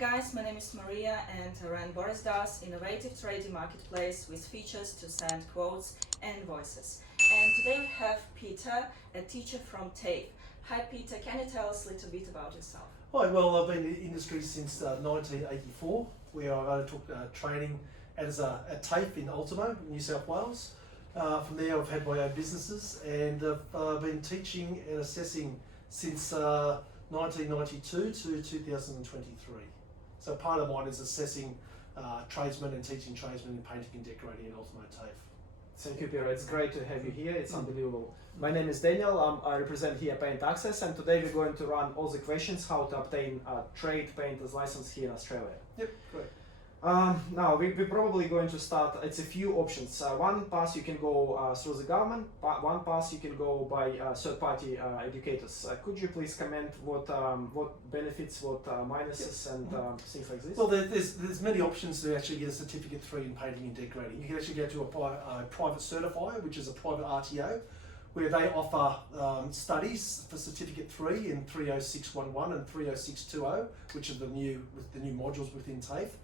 guys, my name is Maria and I run Boris Das innovative tradie marketplace with features to send quotes and invoices. And today we have Peter, a teacher from TAFE. Hi Peter, can you tell us a little bit about yourself? Hi, well I've been in the industry since 1984, where I undertook training as a TAFE in Ultimo, New South Wales. From there I've had my own businesses and I've been teaching and assessing since 1992 to 2023. So part of mine is assessing tradesmen and teaching tradesmen in painting and decorating at Ultimo TAFE. Thank you, Peter. It's great to have you here. It's unbelievable. My name is Daniel. I represent here PaintAccess, and today we're going to run all the questions how to obtain a trade painter's license here in Australia. Yep, great. Now we're probably going to start. It's a few options. One pass you can go through the government. One pass you can go by third-party educators. Could you please comment what benefits, what minuses, and things like this? Well, there's many options to actually get a certificate 3 in painting and decorating. You can actually go to a private certifier, which is a private RTO, where they offer studies for certificate 3 in 30611 and 30620, which are the new modules within TAFE.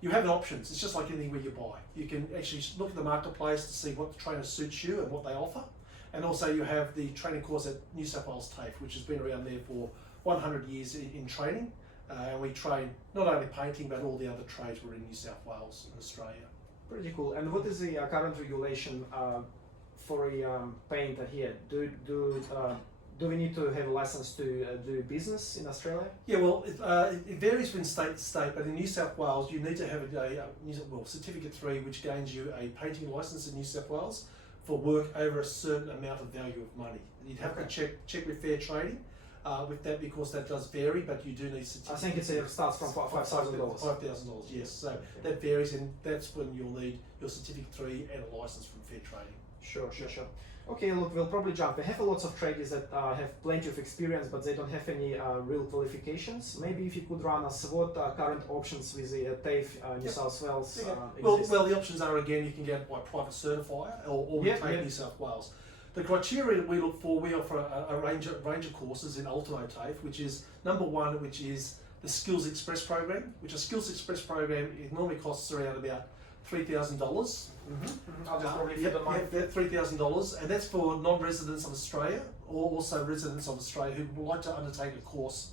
You have options. It's just like anything where you buy. You can actually look at the marketplace to see what trainer suits you and what they offer. And also you have the training course at New South Wales TAFE, which has been around there for 100 years in training. And we train not only painting, but all the other trades were in New South Wales in Australia. Pretty cool. And what is the current regulation for a painter here? Do we need to have a license to do business in Australia? Yeah, well, it varies from state to state, but in New South Wales, you need to have a certificate 3, which gains you a painting license in New South Wales for work over a certain amount of value of money. You'd have to check with fair trading with that, because that does vary, but you do need certificate. I think it starts from $5,000. $5,000, yes. So that varies, and that's when you'll need your certificate 3 and a license from fair trading. Sure. Okay, look, we'll probably jump. We have lots of tradies that have plenty of experience, but they don't have any real qualifications. Maybe if you could run us what current options with the TAFE New South Wales exist? Well, the options are, again, you can get by private certifier or with TAFE New South Wales. The criteria we look for, we offer a range of courses in Ultimo TAFE, which is number 1, which is the Skills Express program, which a Skills Express program, it normally costs around about $3,000. I'll just probably fit on mine. $3,000, and that's for non-residents of Australia, or also residents of Australia who would like to undertake a course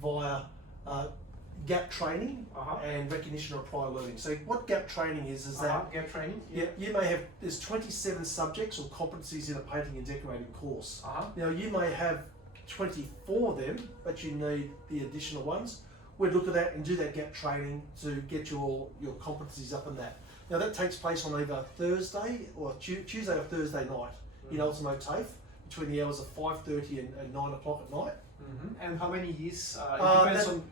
via gap training and recognition of prior learning. So what gap training is that gap training? Yeah, you may have, there's 27 subjects or competencies in a painting and decorating course. Now you may have 24 of them, but you need the additional ones. We'd look at that and do that gap training to get your competencies up in that. Now that takes place on either Thursday or Tuesday or Thursday night in Ultimo TAFE, between the hours of 5:30 and 9 o'clock at night. And how many years?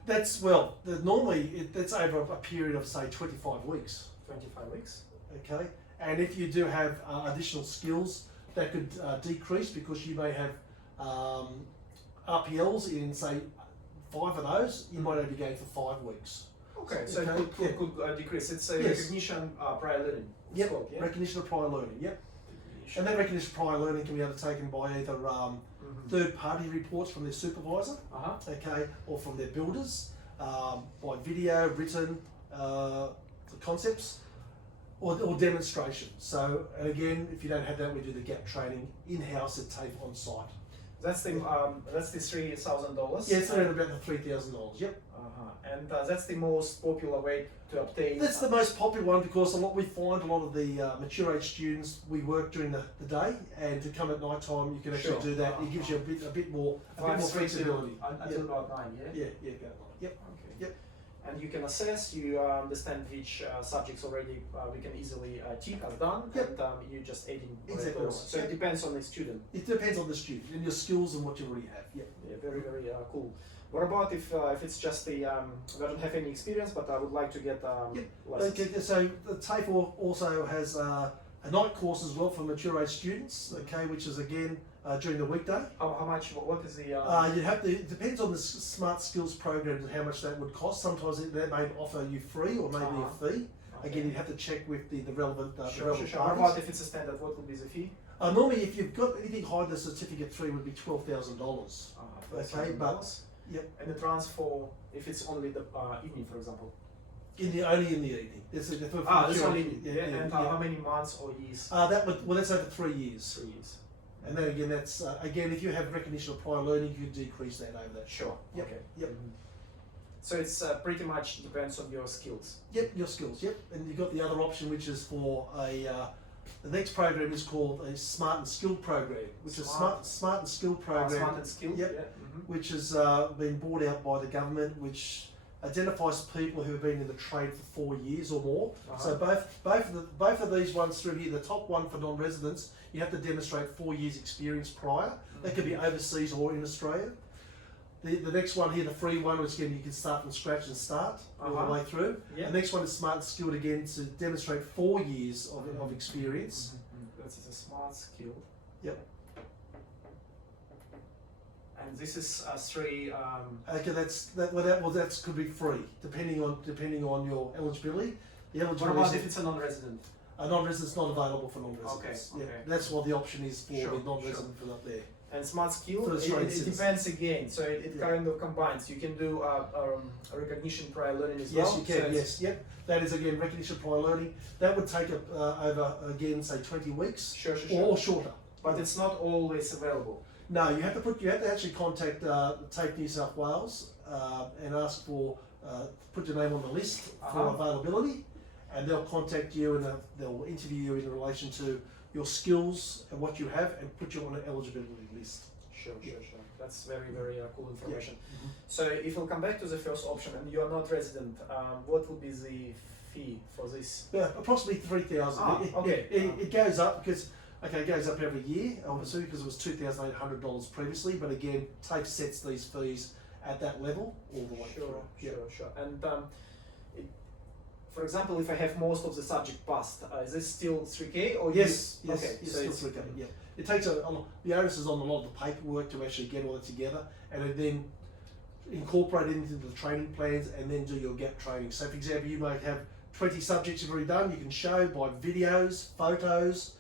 That's over a period of say 25 weeks. 25 weeks. Okay, and if you do have additional skills, that could decrease, because you may have RPLs in say 5 of those. You might only be going for 5 weeks. Okay, so it could decrease. It's a recognition prior learning. Yep, recognition of prior learning, yep. And that recognition of prior learning can be undertaken by either third-party reports from their supervisor, okay, or from their builders, by video, written concepts, or demonstration. So, and again, if you don't have that, we do the gap training in-house at TAFE on site. That's the $3,000. Yeah, it's around about the $3,000. Yep. And that's the most popular way to obtain. That's the most popular one, because we find a lot of the mature age students, we work during the day, and to come at night time you can actually do that. It gives you a bit more flexibility. Until about 9, yeah? Yeah, about 9. Yep. Okay. Yep. And you can assess, you understand which subjects already we can easily tick as done, and you just adding those. So it depends on the student. It depends on the student and your skills and what you already have. Yep. Yeah, very cool. What about if it's just I don't have any experience, but I would like to get lessons? Okay, so the TAFE also has a night course as well for mature age students, okay, which is again during the weekday. How much? What is the? You have to. It depends on the Smart Skills program and how much that would cost. Sometimes they may offer you free or maybe a fee. Okay. Again, you have to check with the relevant parties. How about if it's a standard? What would be the fee? Normally, if you've got anything higher than certificate 3, would be $12,000. Okay, but Yep. And the transfer, if it's only the evening, for example. Only in the evening. That's This only, and how many months or years? That's over 3 years. 3 years. And then again, that's again, if you have recognition of prior learning, you can decrease that over that. Sure. Yep. Okay. Yep. So it's pretty much depends on your skills. Yep, your skills. Yep, and you've got the other option, which is for the next program is called a Smart and Skilled program, which is Smart and Skilled program. Smart and Skilled. Yep. Yeah. Which has been brought out by the government, which identifies people who have been in the trade for 4 years or more. So both of these ones through here, the top one for non-residents, you have to demonstrate 4 years experience prior. That could be overseas or in Australia. The next one here, the free one, which again you can start from scratch and start all the way through. The next one is Smart and Skilled again to demonstrate 4 years of experience. That's a Smart Skilled. Yep. And this is 3. Okay, that could be free depending on your eligibility. The eligibility. What about if it's a non-resident? A non-resident's not available for non-residents. Okay. That's what the option is for the non-resident for up there. And Smart Skill, it depends again. So it kind of combines. You can do a recognition prior learning as well. Yes, you can. Yes, yep. That is again recognition prior learning. That would take over again, say 20 weeks, or shorter. But it's not always available. No, you have to actually contact TAFE New South Wales and ask for put your name on the list for availability, and they'll contact you and they'll interview you in relation to your skills and what you have, and put you on an eligibility list. Sure. That's very, very cool information. So if we'll come back to the first option, and you're not resident, what would be the fee for this? Approximately 3,000. It goes up because it goes up every year, obviously, because it was $2,800 previously. But again, TAFE sets these fees at that level all the way through. Sure. And for example, if I have most of the subject passed, is this still 3K or yes, okay, it's still 3K. Yeah, it takes the onus is on a lot of the paperwork to actually get all that together, and then incorporate it into the training plans, and then do your gap training. So, for example, you might have 20 subjects you've already done. You can show by videos, photos.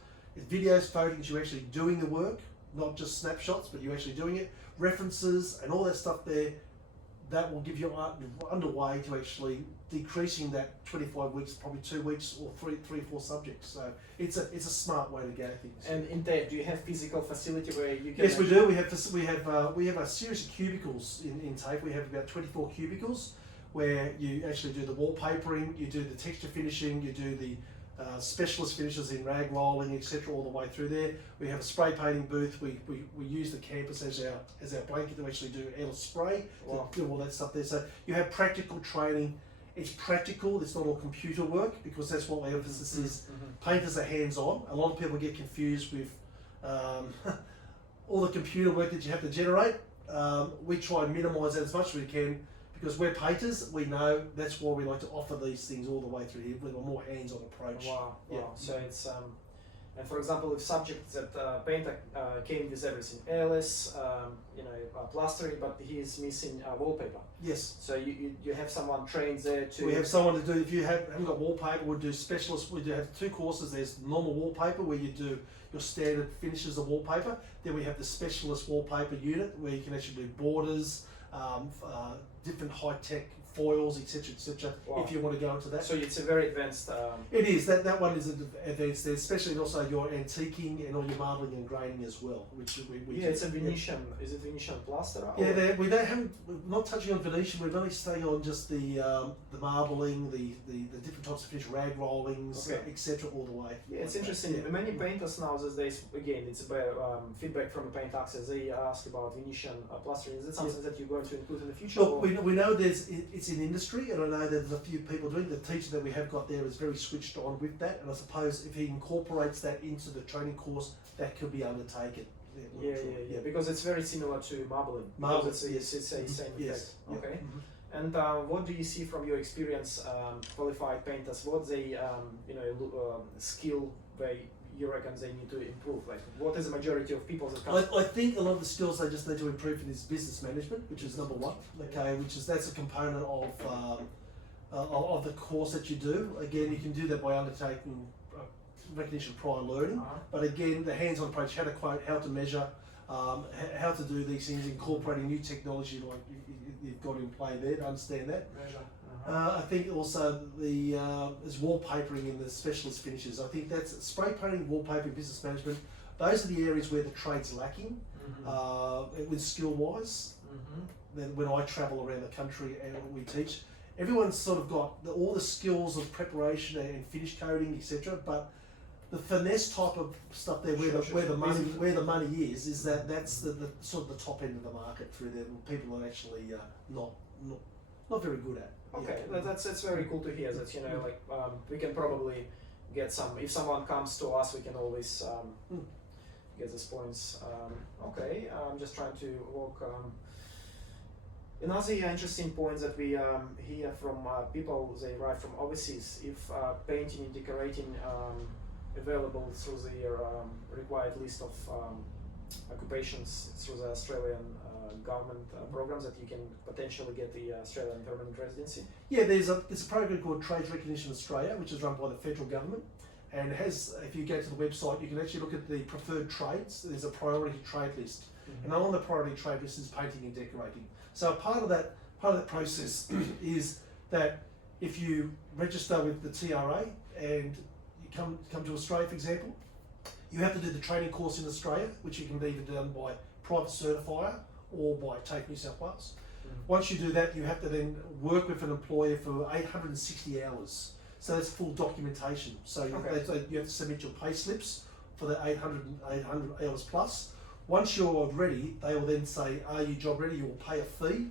Photos, you're actually doing the work, not just snapshots, but you're actually doing it. References and all that stuff there, that will give you underway to actually decreasing that 25 weeks, probably 2 weeks or three or 4 subjects. So it's a smart way to go things. And in TAFE, do you have physical facility where you can? Yes, we do. We have a series of cubicles in TAFE. We have about 24 cubicles where you actually do the wallpapering, you do the texture finishing, you do the specialist finishes in rag rolling, etc., all the way through there. We have a spray painting booth. We use the campus as our blanket to actually do airless spray, to do all that stuff there. So you have practical training. It's practical. It's not all computer work, because that's what my emphasis is. Painters are hands-on. A lot of people get confused with all the computer work that you have to generate. We try and minimise that as much as we can, because we're painters. We know that's why we like to offer these things all the way through here with a more hands-on approach. Wow. So it's and for example, if subjects that painter came with everything, airless, plastering, but he is missing wallpaper. Yes. So you have someone trained there to. We have someone to do. If you haven't got wallpaper, we do specialists. We do have 2 courses. There's normal wallpaper where you do your standard finishes of wallpaper. Then we have the specialist wallpaper unit where you can actually do borders, different high-tech foils, etc. Wow. If you want to go into that. So it's a very advanced. It is. That one is advanced there, especially also your antiquing and all your marbling and graining as well, which we do. It's a Venetian. Yeah. Is it Venetian plaster? Yeah, we're not touching on Venetian. We're only staying on just the marbling, the different types of finish, rag rollings, etc. all the way. Yeah, it's interesting. Yeah. Many painters now these days, again, it's about feedback from the PaintAccess. They ask about Venetian plastering. Is it something that you're going to include in the future? Look, we know it's in industry, and I know there's a few people doing. The teacher that we have got there is very switched on with that, and I suppose if he incorporates that into the training course, that could be undertaken. Yeah, because it's very similar to marbling. It's a same effect. Okay. And what do you see from your experience, qualified painters? What they skill they you reckon they need to improve? Like, what is the majority of people that come? I think a lot of the skills they just need to improve in is business management, which is number 1. Okay, that's a component of the course that you do. Again, you can do that by undertaking recognition prior learning, but again, the hands-on approach, how to quote, how to measure, how to do these things, incorporating new technology like you've got in play there to understand that. Measure. I think also there's wallpapering in the specialist finishes. I think that's spray painting, wallpapering, business management. Those are the areas where the trade's lacking with skill-wise. Then when I travel around the country and we teach, everyone's sort of got all the skills of preparation and finish coding, etc. But the finesse type of stuff there, where the money is that's the sort of the top end of the market through there. People are actually not very good at. Okay, that's very cool to hear. That like we can probably get some. If someone comes to us, we can always get these points. Okay, I'm just trying to walk. Another interesting point that we hear from people, they write from overseas. If painting and decorating available through the required list of occupations through the Australian government programs, that you can potentially get the Australian permanent residency. Yeah, there's a program called Trades Recognition Australia, which is run by the federal government, and has, if you go to the website, you can actually look at the preferred trades. There's a priority trade list, and on the priority trade list is painting and decorating. So part of that process is that if you register with the TRA and you come to Australia, for example, you have to do the training course in Australia, which you can be either done by private certifier or by TAFE New South Wales. Once you do that, you have to then work with an employer for 860 hours. So that's full documentation. So you have to submit your pay slips for the 800 hours plus. Once you're ready, they will then say, are you job ready? You will pay a fee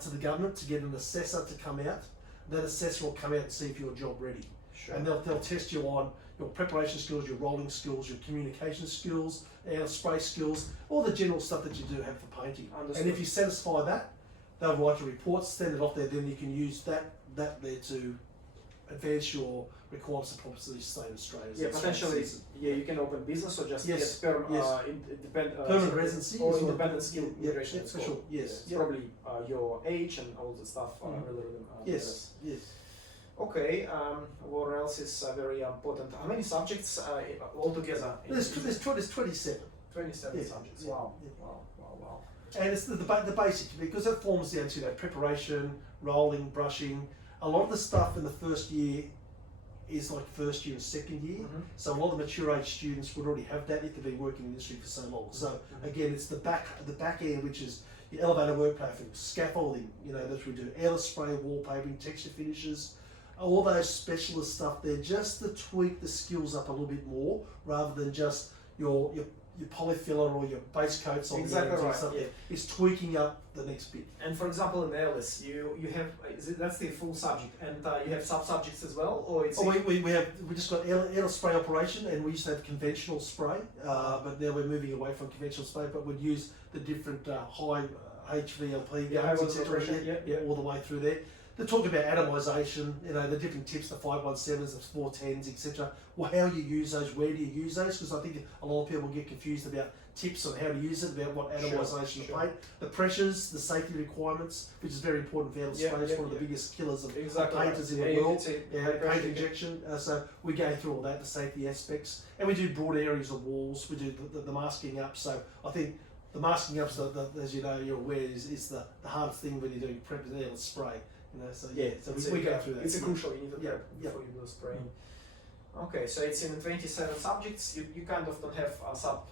to the government to get an assessor to come out. That assessor will come out and see if you're job ready. Sure. And they'll test you on your preparation skills, your rolling skills, your communication skills, our spray skills, all the general stuff that you do have for painting. Understood. And if you satisfy that, they'll write a report, send it off there, then you can use that there to advance your requirements to properly stay in Australia. Yeah, potentially, you can open business or just get permanent residency or independent skill immigration. Yeah, for sure. Yes. It's probably your age and all the stuff really yes. Okay, what else is very important? How many subjects altogether? There's 27. 27 subjects. Yeah. Wow. Yeah. Wow. And it's the basic, because it forms down to preparation, rolling, brushing. A lot of the stuff in the first year is like first year and second year. So a lot of the mature age students would already have that if they've been working in the industry for so long. So again, it's the back end, which is your elevator work platform, scaffolding, that's what we do, airless spray, wallpapering, texture finishes, all those specialist stuff there, just to tweak the skills up a little bit more, rather than just your polyfiller or your base coats on exactly the ends right. and stuff. It's tweaking up the next bit. And for example, in airless, you have that's the full subject, and you have sub subjects as well, or it's we just got airless spray operation, and we used to have conventional spray, but now we're moving away from conventional spray, but we'd use the different high HVLP guns, etc. All the way through there. They talk about atomisation, the different tips, the 517s, the 410s, etc. Well, how you use those, where do you use those? Because I think a lot of people get confused about tips on how to use it, about what atomisation of paint, the pressures, the safety requirements, which is very important for airless spray. It's one of the biggest killers of painters in the world. Paint injection. So we go through all that, the safety aspects, and we do broad areas of walls. We do the masking up. So I think the masking ups, as you know, you're aware, is the hardest thing when you're doing prep and airless spray. So we go through that. It's crucial. You need to prep before you do spraying. Okay, so it's in 27 subjects. You kind of don't have sub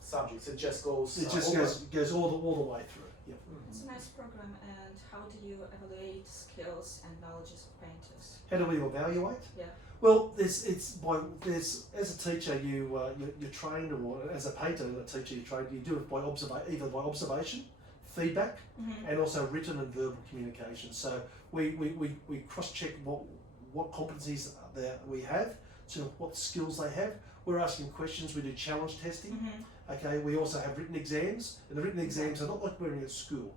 subjects. It just goes. It just goes all the way through. Yeah. It's a nice program. And how do you evaluate skills and knowledges of painters? How do we evaluate? Yeah. Well, as a teacher you're trained, or as a painter and a teacher you're trained. You do it by either by observation, feedback, and also written and verbal communication. So we cross-check what competencies that we have, to what skills they have. We're asking questions. We do challenge testing. Okay. We also have written exams, and the written exams are not like we're in a school.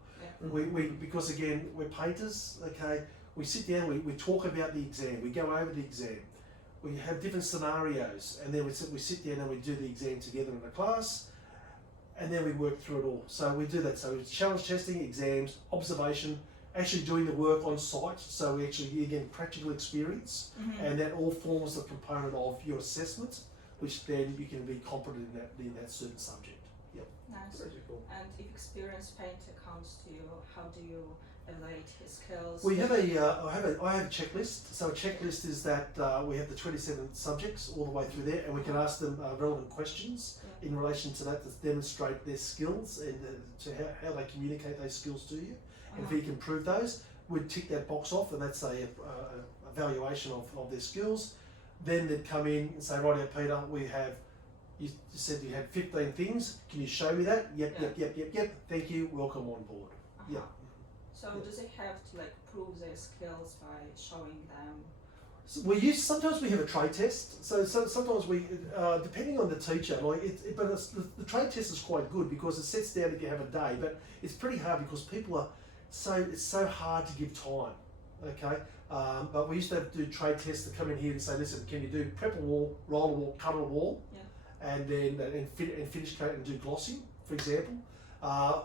Because again, we're painters. Okay. We sit down. We talk about the exam. We go over the exam. We have different scenarios, and then we sit down and we do the exam together in a class. And then we work through it all. So we do that. So it's challenge testing, exams, observation, actually doing the work on site. So we actually get practical experience, and that all forms a component of your assessment, which then you can be competent in that certain subject. Yep. Nice. Pretty cool. And if experienced painter comes to you, how do you evaluate his skills? We have I have a checklist. So a checklist is that we have the 27 subjects all the way through there, and we can ask them relevant questions in relation to that to demonstrate their skills and to how they communicate those skills to you. And if you can prove those, we'd tick that box off, and that's a evaluation of their skills. Then they'd come in and say, right, Peter, you said you had 15 things. Can you show me that? Yep. Thank you. Welcome on board. Yeah. So does it have to prove their skills by showing them? So sometimes we have a trade test. So sometimes we, depending on the teacher, the trade test is quite good because it sets down if you have a day. But it's pretty hard because it's so hard to give time. Okay. But we used to have to do trade tests to come in here and say, listen, can you do prep a wall, roll a wall, cut a wall, and then finish coat and do glossing, for example.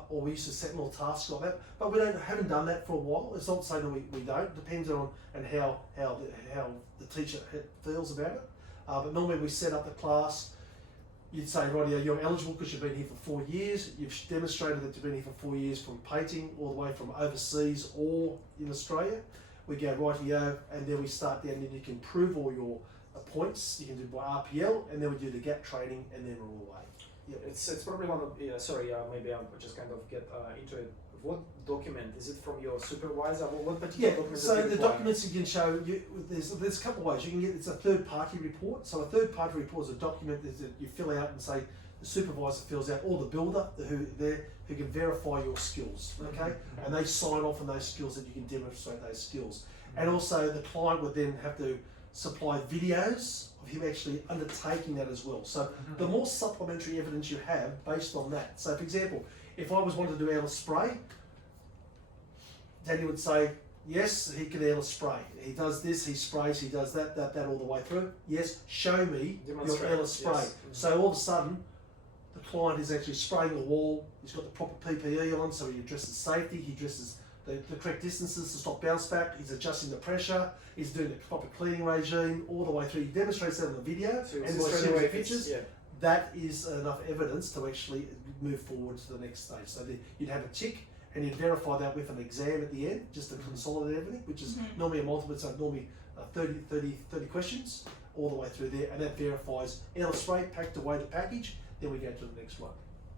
Or we used to set little tasks like that, but we haven't done that for a while. It's not saying that we don't. It depends on how the teacher feels about it. But normally we set up the class. You'd say, right, you're eligible because you've been here for 4 years. You've demonstrated that you've been here for 4 years from painting all the way from overseas or in Australia. We go rightio, and then we start down, and you can prove all your points. You can do by RPL, and then we do the gap training, and then we're all away. Yep. It's probably one of maybe I'll just kind of get into it. What document is it from your supervisor? What particular document? So the documents you can show there's a couple of ways you can get. It's a third party report. So a third party report is a document that you fill out and say the supervisor fills out, or the builder who can verify your skills. Okay, and they sign off on those skills that you can demonstrate those skills. And also the client would then have to supply videos of him actually undertaking that as well. So the more supplementary evidence you have based on that. So for example, if I was wanting to do airless spray, Daniel would say, yes, he can airless spray. He does this, he sprays, he does that all the way through. Yes, show me your airless spray. Yes. So all of a sudden, the client is actually spraying the wall. He's got the proper PPE on, so he addresses safety, he addresses the correct distances to stop bounce back, he's adjusting the pressure, he's doing the proper cleaning regime all the way through. He demonstrates that on the video So and by seeing the pictures. That is enough evidence to actually move forward to the next stage. So you'd have a tick and you'd verify that with an exam at the end, just to consolidate everything, which is normally a multiple, so normally 30 questions all the way through there, and that verifies airless spray, packed away the package, then we go to the next one.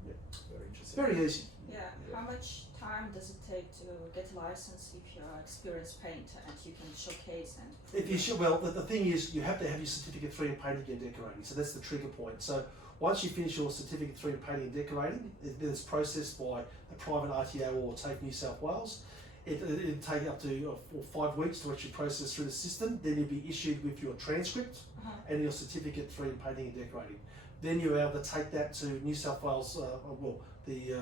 Yeah. Very interesting. Very easy. Yeah. How much time does it take to get a license if you're an experienced painter and you can showcase and prove If you should, well, the thing is, you have to have your certificate 3 in painting and decorating. So that's the trigger point. So once you finish your certificate 3 in painting and decorating, then it's processed by a private RTO or TAFE New South Wales. It'll take up to 5 weeks to actually process through the system. Then you'll be issued with your transcript and your certificate 3 in painting and decorating. Then you're able to take that to New South Wales, the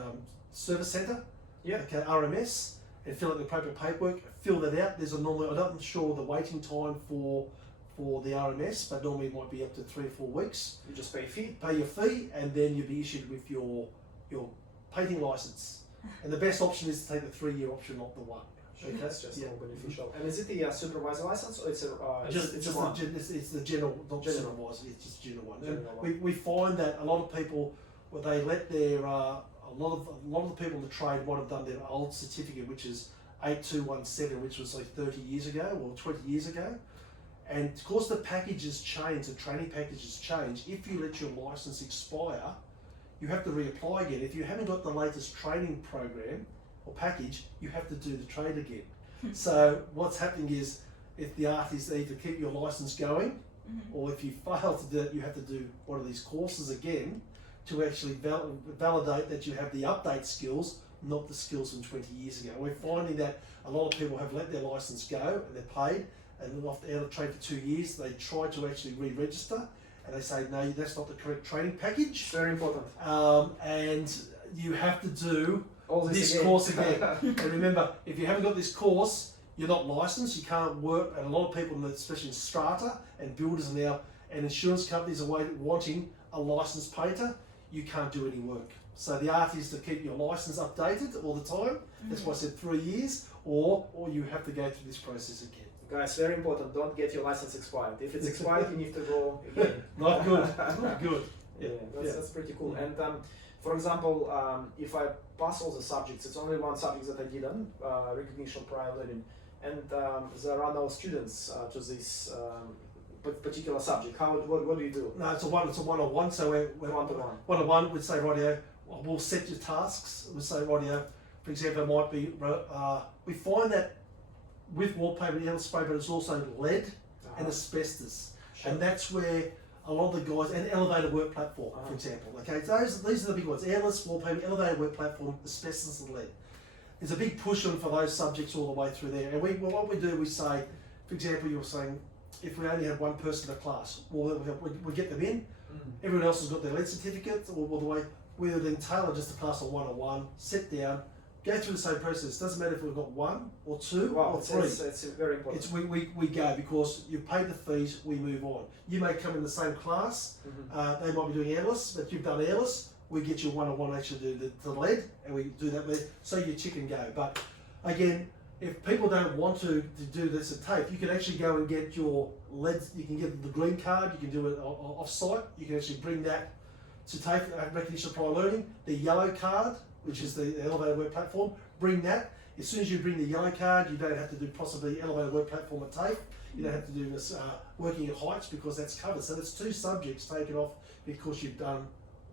service centre, okay, RMS, and fill out the appropriate paperwork. Fill that out. There's I'm not sure the waiting time for the RMS, but normally it might be up to 3 or 4 weeks. You just pay a fee. Pay your fee, and then you'll be issued with your painting licence. And the best option is to take the 3-year option, not the 1. Okay, That's just more beneficial. And is it the supervisor license, or it's it's the general, not General. supervisor. It's just general one. General And one. we find that a lot of people, well, they let their a lot of the people in the trade might have done their old certificate, which is 8217, which was like 30 years ago or 20 years ago. And of course the packages change, the training packages change. If you let your license expire, you have to reapply again. If you haven't got the latest training program or package, you have to do the trade again. So what's happening is, if the artists either keep your license going, or if you fail to do it, you have to do one of these courses again to actually validate that you have the update skills, not the skills from 20 years ago. We're finding that a lot of people have let their license go and they're paid, and they're off out of trade for 2 years. They try to actually re-register, and they say, no, that's not the correct training package. Very important. And you have to do All this course again. And remember, if you haven't got this course, you're not licensed, you can't work. And a lot of people, especially in strata and builders now, and insurance companies are wanting a licensed painter, you can't do any work. So the art is to keep your license updated all the time. That's why I said 3 years, or you have to go through this process again. Guys, very important, don't get your license expired. If it's expired, you need to go again. Not good, not good. Yeah, that's pretty cool. And For example, if I pass all the subjects, it's only one subject that I didn't, recognition prior learning, and there are no students to this particular subject. What do you do? No, it's a one-on-one. So we're One-to-one. One-on-one. We'd say, rightio, we'll set your tasks. We'll say, rightio, for example, it might be, we find that with wallpaper and yellow spray, but it's also lead and asbestos. Sure. And that's where a lot of the guys, and elevated work platform, for example. Okay, these are the big ones: airless, wallpaper, elevated work platform, asbestos, and lead. There's a big push on for those subjects all the way through there. And what we do, we say, for example, you're saying, if we only have one person in the class, well, we get them in. Everyone else has got their lead certificate, all the way. We would then tailor just the class on one-on-one, sit down, go through the same process. Doesn't matter if we've got one or two or three. It's very important. It's we go because you paid the fees, we move on. You may come in the same class, they might be doing airless, but you've done airless, we get you one-on-one actually do the lead, and we do that lead, so you chicken go. But again, if people don't want to do this at TAFE, you can actually go and get your lead, you can get the green card, you can do it off-site, you can actually bring that to TAFE, recognition of prior learning. The yellow card, which is the elevated work platform, bring that. As soon as you bring the yellow card, you don't have to do possibly elevated work platform at TAFE. You don't have to do this working at heights because that's covered. So that's two subjects taken off because you've done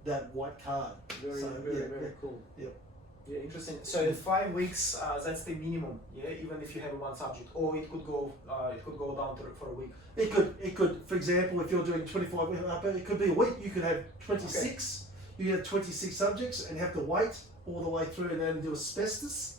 that white card. Very cool. Yep. Yeah, interesting. So in 5 weeks, that's the minimum. Yeah, even if you have one subject, or it could go down for a week. It could. For example, if you're doing 25, it could be a week. You could have 26. Okay. You could have 26 subjects and have to wait all the way through and then do asbestos.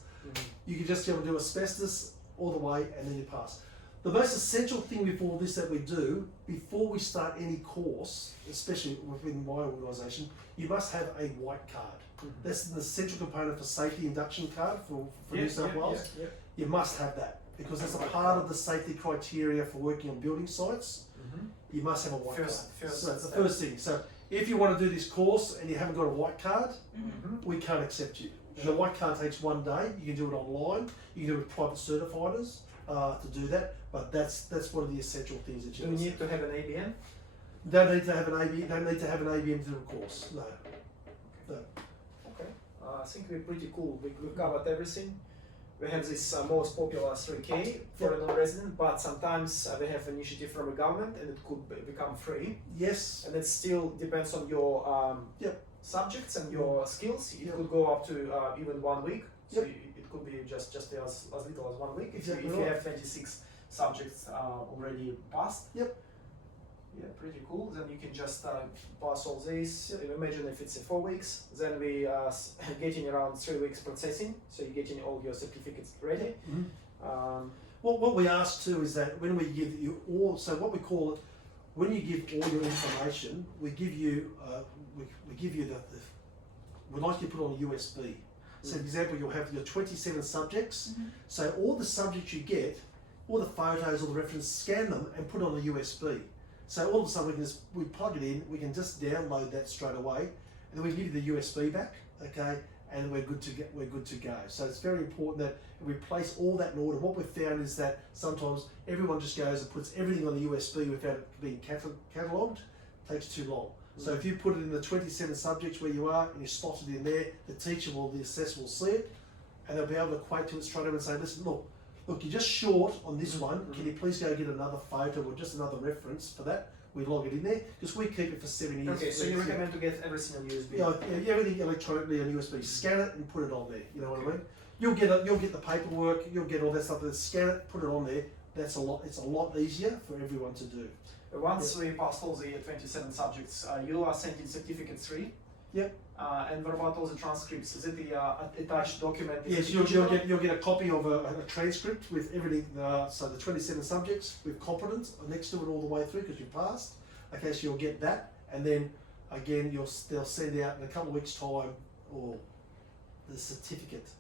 You can just be able to do asbestos all the way and then you pass. The most essential thing before this that we do, before we start any course, especially within my organisation, you must have a white card. That's an essential component for safety induction card for New South Wales. You must have that because that's a part of the safety criteria for working on building sites. You must have a white card. So it's the first thing. So if you want to do this course and you haven't got a white card, we can't accept you. And the white card takes 1 day. You can do it online. You can do it with private certifiers to do that. But that's one of the essential things that you do. You need to have an ABN? Don't need to have an ABN. Don't need to have an ABN to do a course. No. Okay. I think we're pretty cool. We've covered everything. We have this most popular 3K for a non-resident, but sometimes we have initiative from the government and it could become free. Yes. And it still depends on your subjects and your skills. It could go up to even 1 week. So it could be just as little as 1 week if you have 26 subjects already passed. Yeah, pretty cool. Then you can just pass all these. Imagine if it's 4 weeks, then we getting around 3 weeks processing. So you're getting all your certificates ready. What we ask too is that when we give you all, so what we call it, when you give all your information, we give you we'd like you to put on a USB. So for example, you'll have your 27 subjects. So all the subjects you get, all the photos, all the references, scan them and put on a USB. So all of a sudden we plug it in, we can just download that straight away, and then we give you the USB back, okay, and we're good to go. So it's very important that we place all that in order. What we've found is that sometimes everyone just goes and puts everything on the USB without it being catalogued. It takes too long. So if you put it in the 27 subjects where you are and you slot it in there, the teacher the assessor will see it, and they'll be able to equate to it straight away and say, listen, look, you're just short on this one. Can you please go get another photo or just another reference for that? We log it in there because we keep it for 7 years. Okay, so you recommend to get everything on USB? Yeah, everything electronically on USB. Scan it and put it on there. You know what I mean? You'll get the paperwork. You'll get all that stuff. Scan it, put it on there. It's a lot easier for everyone to do. Once we pass all the 27 subjects, you are sending certificate 3. Yep. And what about all the transcripts? Is it the attached document? Yes, you'll get a copy of a transcript with everything. So the 27 subjects with competence next to it all the way through because you passed. Okay, so you'll get that, and then again they'll send out in a couple of weeks' time or the certificate.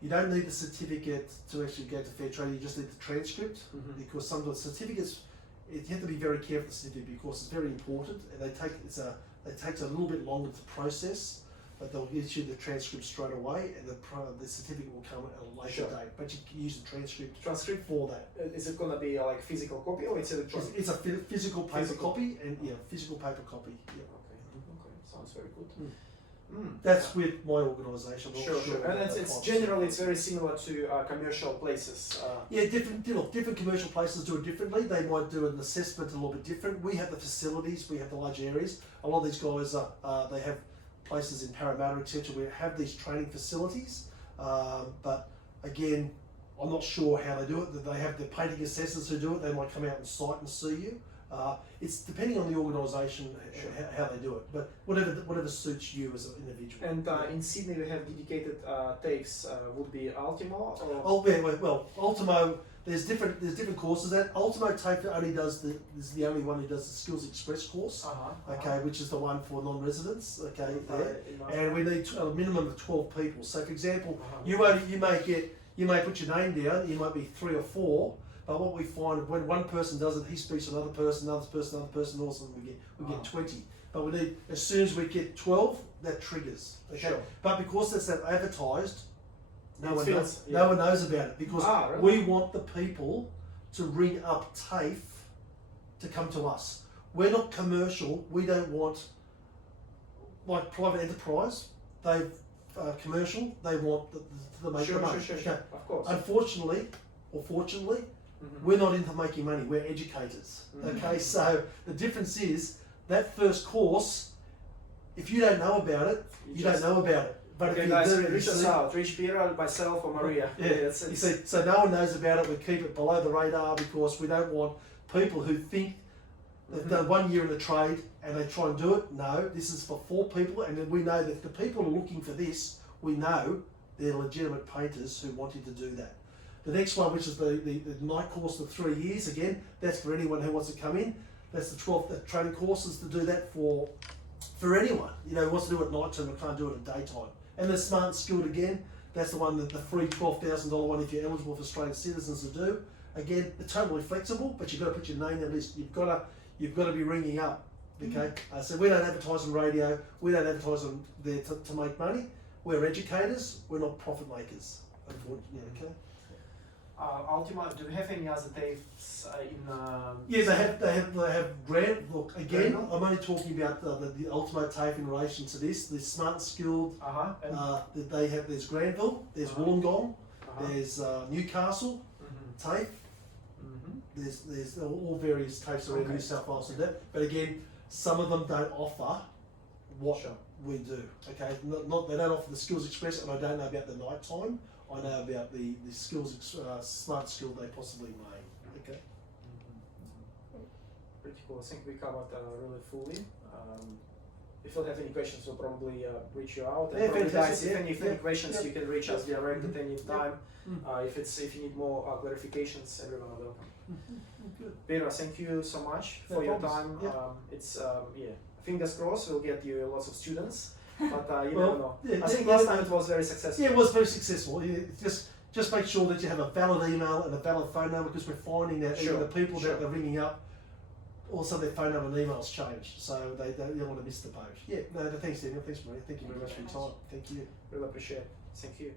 You don't need the certificate to actually go to fair trade. You just need the transcript because some of the certificates. You have to be very careful with the certificate because it's very important, and it takes a little bit longer to process, but they'll issue the transcript straight away, and the certificate will come at a later date. But you can use the transcript for that. Is it going to be like physical copy or it's electronic? It's a physical paper copy, and physical paper copy. Yeah. Okay, sounds very good. That's with my organisation. I'm not Sure. about And that it's private generally sector. it's very similar to commercial places. Yeah, different commercial places do it differently. They might do an assessment a little bit different. We have the facilities, we have the large areas. A lot of these guys, they have places in Parramatta, etc. We have these training facilities, but again, I'm not sure how they do it. That they have the painting assessors who do it. They might come out on site and see you. It's depending on the organisation how they do it, but whatever suits you as an individual. And in Sydney we have dedicated TAFEs. Would be Ultimo or? Oh yeah, well, Ultimo. There's different courses. That Ultimo TAFE is the only one who does the Skills Express course. Okay, which is the one for non-residents. Okay, there, and we need a minimum of 12 people. So, for example, you may put your name down. You might be 3 or 4. But what we find when one person does it, he speaks to another person, all of a sudden we get 20. But we need, as soon as we get 12, that triggers. Okay. Sure. But because that's advertised, no one knows about it, because really? we want the people to ring up TAFE to come to us. We're not commercial. We don't want, like private enterprise. They commercial. They want the make the money. Sure. Okay. Of course. Unfortunately, or fortunately, we're not into making money. We're educators. Okay, so the difference is that first course. If you don't know about it, you don't know about it. But Okay, if you guys, do, reach us out. Reach Peter, myself, or Maria. you see, so no one knows about it. We keep it below the radar because we don't want people who think they've done 1 year in the trade and they try and do it. No, this is for 4 people, and then we know that the people who are looking for this, we know they're legitimate painters who wanted to do that. The next one, which is the night course of 3 years, again, that's for anyone who wants to come in. That's the 12th training courses to do that for anyone, who wants to do it at night time or can't do it at daytime. And the Smart and Skilled, again, that's the one, that the free $12,000 one if you're eligible for Australian citizens to do. Again, they're totally flexible, but you've got to put your name on the list. You've got to be ringing up, okay? So we don't advertise on radio, we don't advertise on there to make money. We're educators, we're not profit makers, unfortunately, okay? Ultimo, do we have any other TAFEs in? Yeah, they have grant. Look, again, I'm only talking about the Ultimo TAFE in relation to this. The Smart and Skilled. That they have. There's Granville. There's Wollongong. There's Newcastle TAFE. There's all various TAFEs around New South Wales and that. But again, some of them don't offer what we do. Okay, not they don't offer the Skills Express, and I don't know about the night time. I know about the skills, smart skill they possibly may. Okay. Pretty cool. I think we covered really fully. If you have any questions, we'll probably reach you out. And probably guys, if any questions, you can reach us direct at any time. If you need more clarifications, everyone are welcome. Good. Peter, thank you so much for your time. It's fingers crossed we'll get you lots of students. But you never know. I think last time it was very successful. Yeah, it was very successful. Just make sure that you have a valid email and a valid phone number, because we're finding that even the people that are ringing up, also their phone number and emails change, so they don't want to miss the boat. Yeah, no, thanks Daniel, thanks Maria, thank you very much for your time. Thank you. Really appreciate it. Thank you.